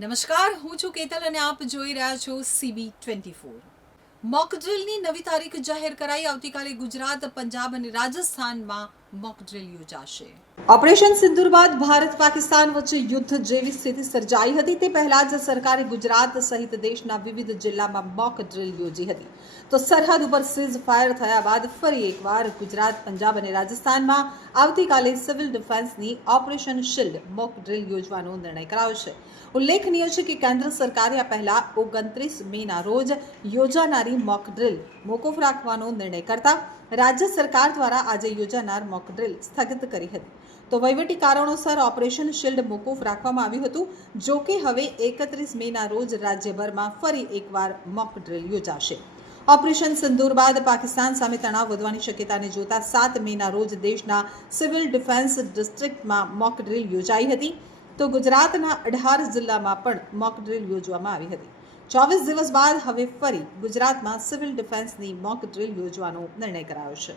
નમસ્કાર, હું છું કેતલ અને આપ જોઈ રહ્યા છો સીબી ટ્વેન્ટી ફોર. મોકડ્રિલની નવી તારીખ જાહેર કરાઈ. આવતીકાલે ગુજરાત, પંજાબ અને રાજસ્થાનમાં મોક ડ્રિલ યોજાશે. ઓપરેશન સિંદુર બાદ ભારત પાકિસ્તાન વચ્ચે યુદ્ધ જેવી સ્થિતિ સર્જાઈ હતી તે પહેલા જ સરકારે ગુજરાત સહિત દેશના વિવિધ જિલ્લામાં મોક ડ્રિલ યોજી હતી. તો સરહદ ઉપર સીઝ ફાયર થયા બાદ ફરી એકવાર ગુજરાત, પંજાબ અને રાજસ્થાનમાં આવતીકાલે સિવિલ ડિફેન્સની ઓપરેશન શિલ્ડ મોક ડ્રિલ યોજવાનો નિર્ણય કરાયો છે ઉલ્લેખનીય છે કે કેન્દ્ર સરકારે આ પહેલા ઓગણત્રીસ મેના રોજ યોજાનારી મોક ડ્રિલ મોકૂફ રાખવાનો નિર્ણય કરતા રાજ્ય સરકાર દ્વારા આજે યોજાનાર મોક ડ્રિલ સ્થગિત કરી હતી. તો વહીવટી કારણોસર ઓપરેશન શિલ્ડ મોકૂફ રાખવામાં આવ્યું હતું. જો કે હવે એકત્રીસ મેના રોજ રાજ્યભરમાં ફરી એકવાર મોક ડ્રિલ યોજાશે. ઓપરેશન સિંદૂર બાદ પાકિસ્તાન સામે તણાવ વધવાની શક્યતાને જોતા સાત મેના રોજ દેશના સિવિલ ડિફેન્સ ડિસ્ટ્રિક્ટમાં મોક ડ્રિલ યોજાઈ હતી. તો ગુજરાતના અઢાર જિલ્લામાં પણ મોક ડ્રિલ યોજવામાં આવી હતી. ચોવીસ દિવસ બાદ હવે ફરી ગુજરાતમાં સિવિલ ડિફેન્સની મોક ડ્રિલ યોજવાનો નિર્ણય કરાયો છે.